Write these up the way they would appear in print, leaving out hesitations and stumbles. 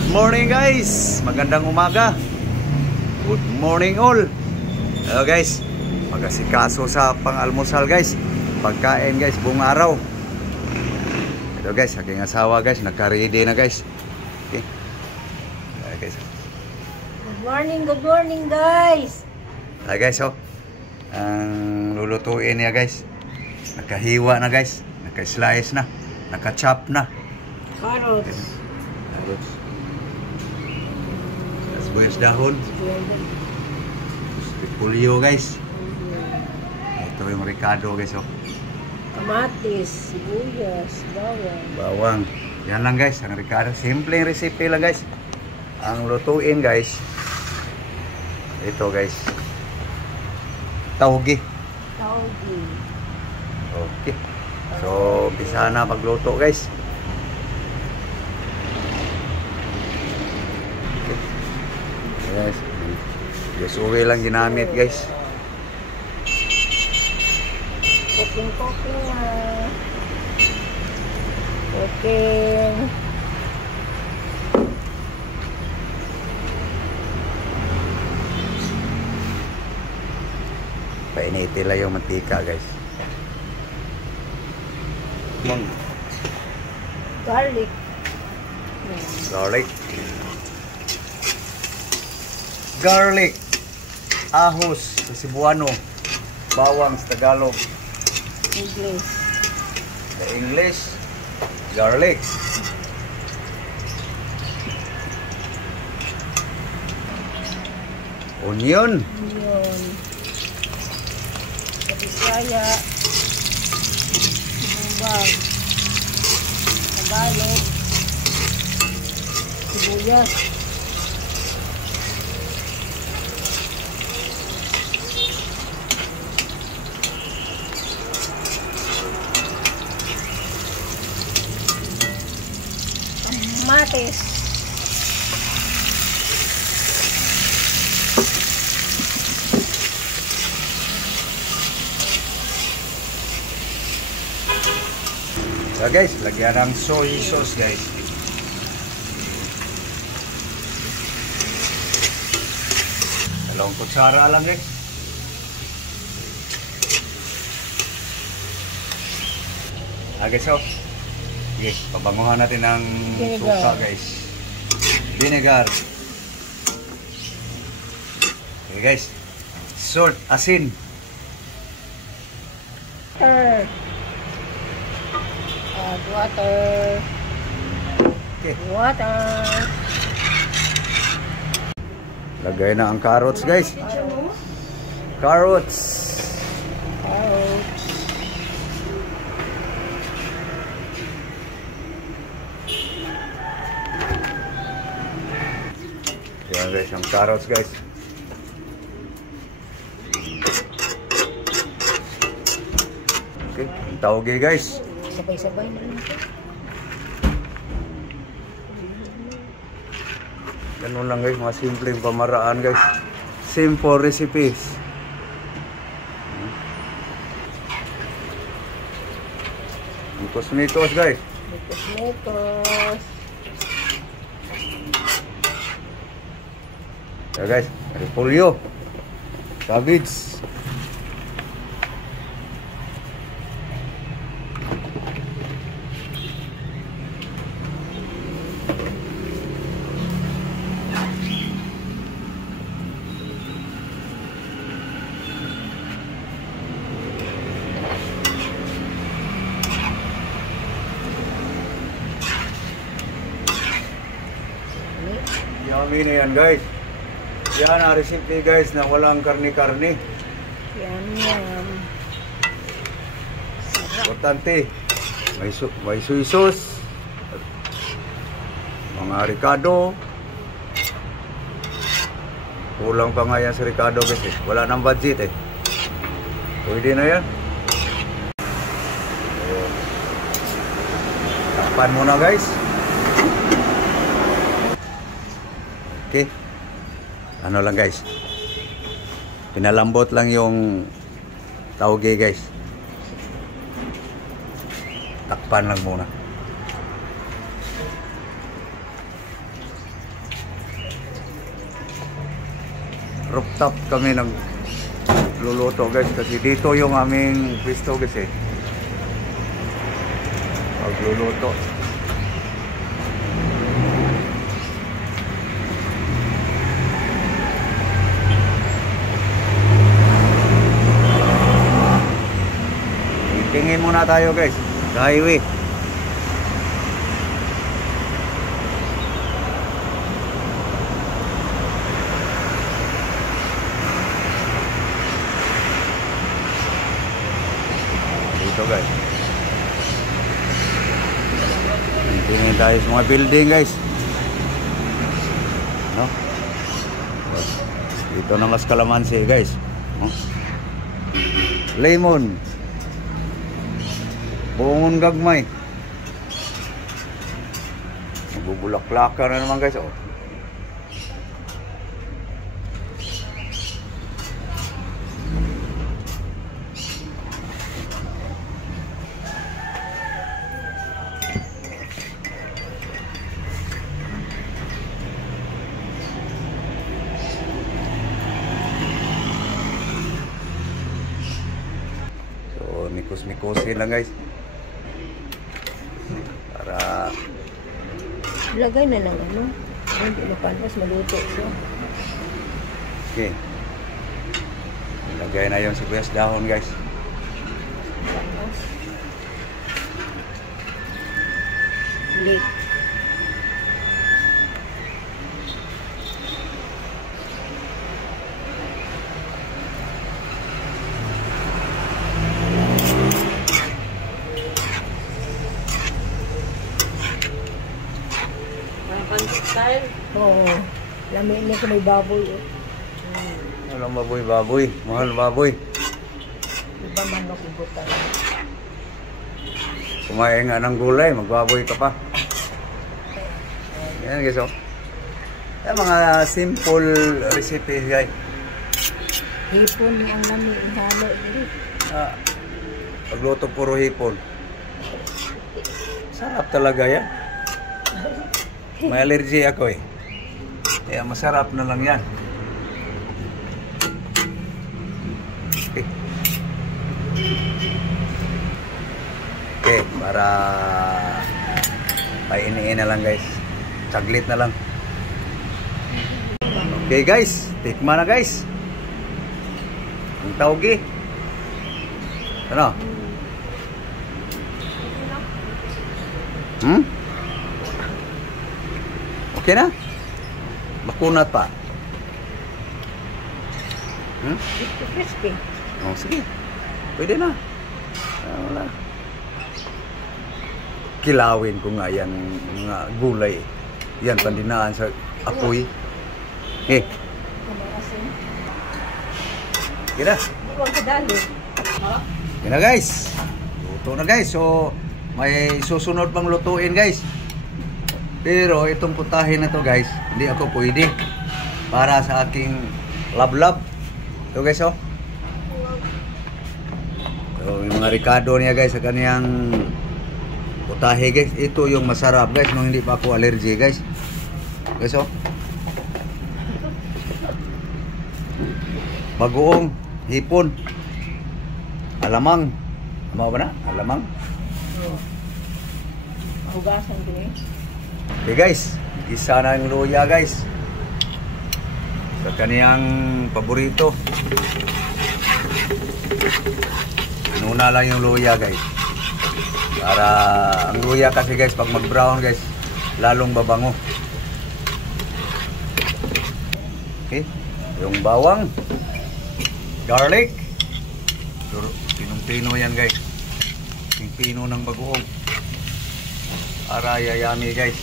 Good morning guys, magandang umaga. Good morning all. Hello guys, magasikaso sa pang-almusal guys. Pagkain guys, buong araw. Ito guys, aking asawa guys, nagka-ready na guys. Okay. Guys. Good morning guys. Guys, oh. Ang lulutuin niya guys. Nakahiwa na guys, naka-slice na, naka-chop na. Carrots. Sibuyas dahon. Repolyo guys. Ito yung ricado guys, oh. Kamatis, sibuyas, Bawang. Yan lang guys, ang ricado. Simpleng recipe lang guys. Ang lutuin guys, ito guys, taugi. Okay. So, umpisa na magluto guys. Guys, usuwi lang ginamit guys. Cooking na. Cooking. Painitin lang yung mantika guys. Garlic. Garlic, ahos sa Cebuano, bawang sa Tagalog, English. sa English, garlic. Onion. Sa Bisaya. Bawang. Tagalog. Sibuyas. Kamatis. So guys, lagyan ng soy sauce guys. Dalawang kutsara lang guys. Guys, oh. Sige, pabanguhan natin ng suka guys. Vinegar. Okay guys. Salt, asin. Add water. Okay. Water. Lagay na ang carrots guys. Carrots. Yan guys, ang carrots guys. Okay, ang taugi guys. Sabay-sabay na lang ito. Ganun lang guys, mga simpleng pamaraan guys. Simple recipes. Mikos-mikos guys. Mikos. So guys, repolyo, cabbage. Yummy na yan guys. Yan ang recipe guys na walang karni-karni. Yum. Importante, may soy sauce, mga ricado. Kulang pa nga yan sa ricado guys eh. Wala nang budget eh. Pwede na yan. Takpan muna guys. Okay. Ano lang guys, pinalambot lang yung tauge guys. Takpan lang muna. rooftop kami luluto guys kasi dito yung aming pwesto guys eh. Pagluluto. Tingin muna tayo guys sa highway. Dito guys. Tingin tayo sa mga building guys. No? Dito na mas Calamansi guys. No? Lemon. Buong gagmay. Magbubulak-laka na naman guys. Oh. So, mikos-mikosin lang guys. Para Lagay na lang ano. Hindi mapanas, maluto siya. okay. Lagay na yung sibuyas dahon guys. Panas. Lik. Style. Oo. Lamin niya kung may baboy. Eh. Walang baboy. Mahal baboy. Iba manok ibutan. Kumain nga ng gulay, magbaboy ka pa. Yan guys oh. Yan mga simple recipe guys. Hipon niya ang lamin. Ihalo dito. Pagluto puro hipon. Sarap talaga yan. May allergy ako eh. Kaya masarap na lang yan. Okay. Okay, para painiin na lang guys. Saglit na lang. Okay guys, tikman na guys. Ang tawgi. Ano? Okay na? Makunat pa. Crispy. Oh, sige. Pwede na. Wala. Kilawin ko nga yan mga gulay. Yan pandinaan sa apoy. Okay. Kira. Huwag ka dali. Yan na guys. Luto na guys. So, may susunod pang lutuin guys. Pero itong putahe na to guys, hindi ako pwede. Para sa aking lab-lab. Ito guys oh. So, yung mga ricado niya guys sa kaniyang putahe guys. Ito yung masarap guys nung hindi pa ako allergy guys. Guys oh. Bagoong hipon. Alamang. Ano ba na? Alamang. Hugasan ko eh. Okay guys, isa na yung luya guys. Sa kaniyang paborito. Inuna lang yung luya guys. Para ang luya kasi guys pag mag brown guys, lalong babango. Okay, yung bawang, garlic. Pinong-pino yan guys. Pinong-pino ng bagoong. Para yayami guys.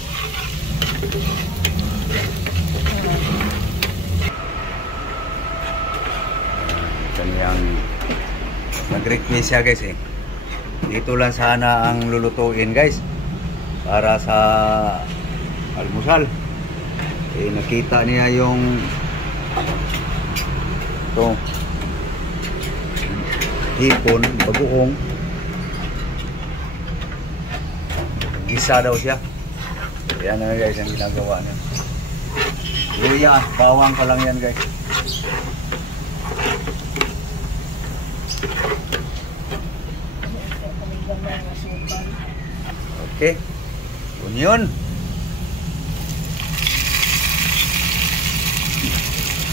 Kanyang nag-request siya guys eh. Dito lang sana ang lulutuin guys. Para sa almusal. Eh nakita niya yung ito hipon, bagoong. Isa daw siya. Yan na guys ang ginagawa niya. Luya, bawang pa lang yan guys. Okay. Onion.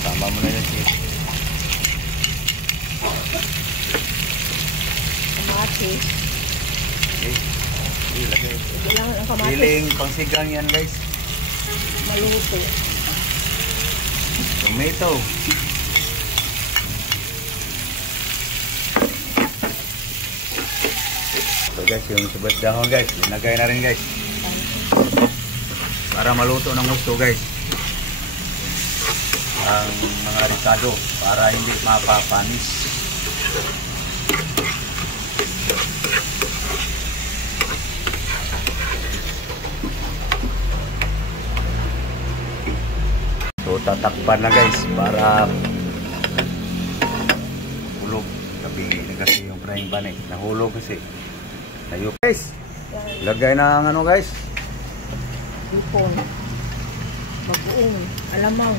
Sama mo na yan si Kamatis. okay. Ilagay. Kailangan ang kamatis. Piling pangsigang yan guys. Maluto. Tomato. So guys, yung subat dahon guys, linagay na rin guys. Para maluto ng gusto guys. Ang mga ricado para hindi mapapanis. So tatakpan na guys para hulog. Kapigil na kasi yung frying pan eh. Nahulog kasi. Tayo guys. Lagay na ang ano guys. Ipon. Bagoong. Alamang.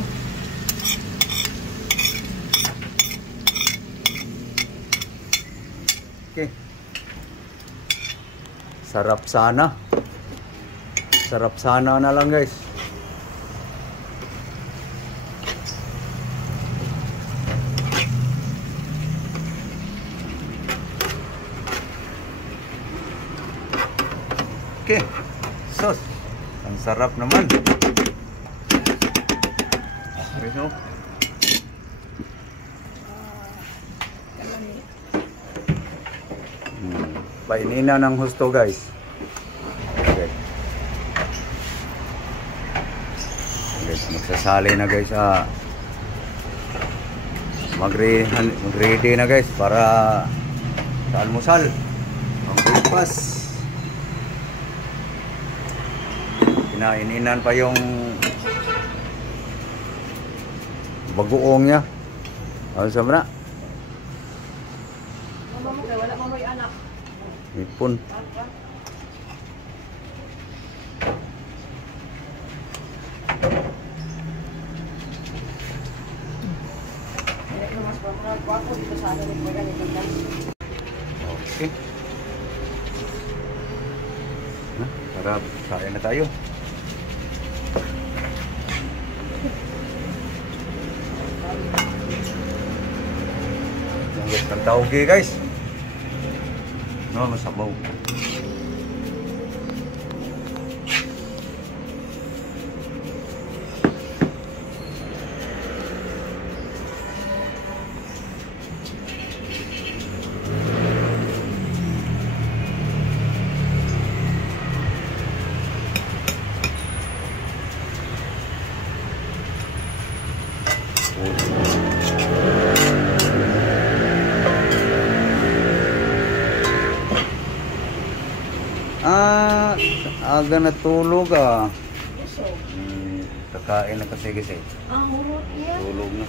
Okay. Sarap sana. Sarap sana na lang guys. Okay. Sos. Ang sarap naman. Ano? Painina ng husto guys. Okay. Guys, magsasali na guys. Mag-ready na guys para sa almusal. Ang breakfast. Kinaininan pa yung bagoong niya. Ano sa mga? Wala mo may anak. Ipon. Okay. Tara, kain na tayo. Ang tauge guys. No, masabaw. Aga natulog kakain na kasi kasi. Hurot niya. Tulog na.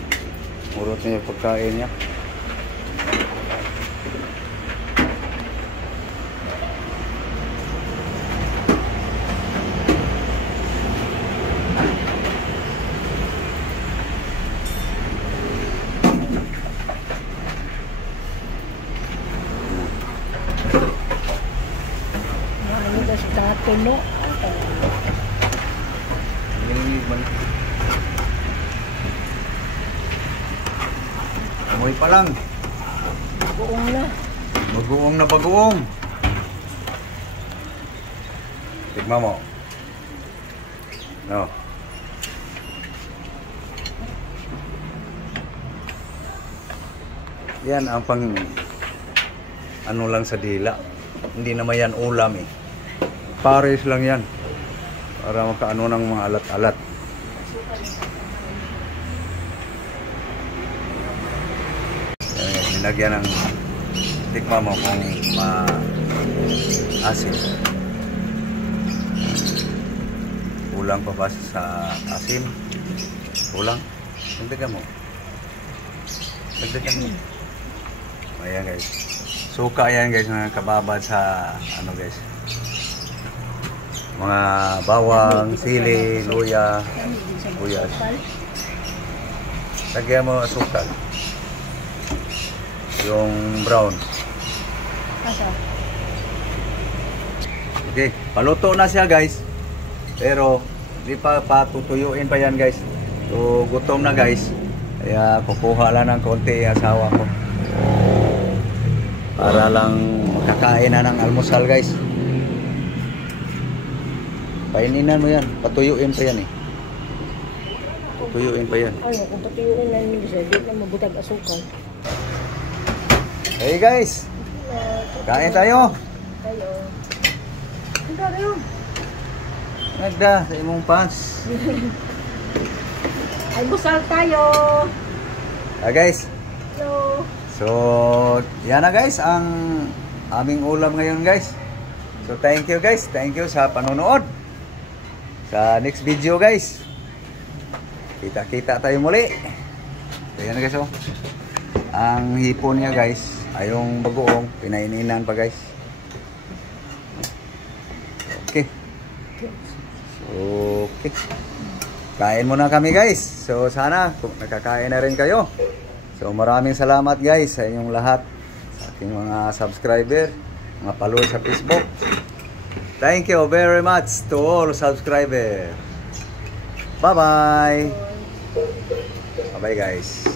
Hurot na yung pagkain niya. Ano ba si tatay mo? Amoy pa lang. Bagoong na. Bagoong na bagoong. Tignan mo. No. Yan ang pang ano lang sa dila. Hindi naman yan ulam eh. Pares lang yan. Para makaano ng mga alat-alat. Nilagyan ng tikma mo kung ma-asin. Kulang pa ba sa asin? Kulang? Dagdagan mo. Dagdagan mo. Ayan guys. Suka yan guys na kababad sa ano guys. mga bawang, sili, luya, buyas. Lagyan mo asukal. Yung brown. Asa? Okay, paluto na siya guys. Pero di pa patutuyuin pa yan guys. So gutom na guys. Kaya kukuha lang ng konti yung asawa ko. Para lang makakain na ng almusal guys. Paininan mo yan. Patuyuin pa yan eh. Patuyuin pa yan. Ay, kung patuyuin na nyo siya, di na mabutag asukal. Hey guys, kain tayo. Tayo. Ang tayo. Nagda sa imong pants. Almusal tayo. Guys, Hello. so yan na guys ang aming ulam ngayon guys. So thank you guys. Thank you sa panonood. Sa next video guys. Kita-kita tayo muli. So yan guys oh. Ang hipon niya guys ay yung bagoong pinaininan pa guys. Okay. Okay. Kain muna kami guys. So sana kung nakakain na rin kayo. So maraming salamat guys sa inyong lahat. Sa aking mga subscriber, mga follower sa Facebook. Thank you very much to all subscriber. Bye bye. Bye bye guys.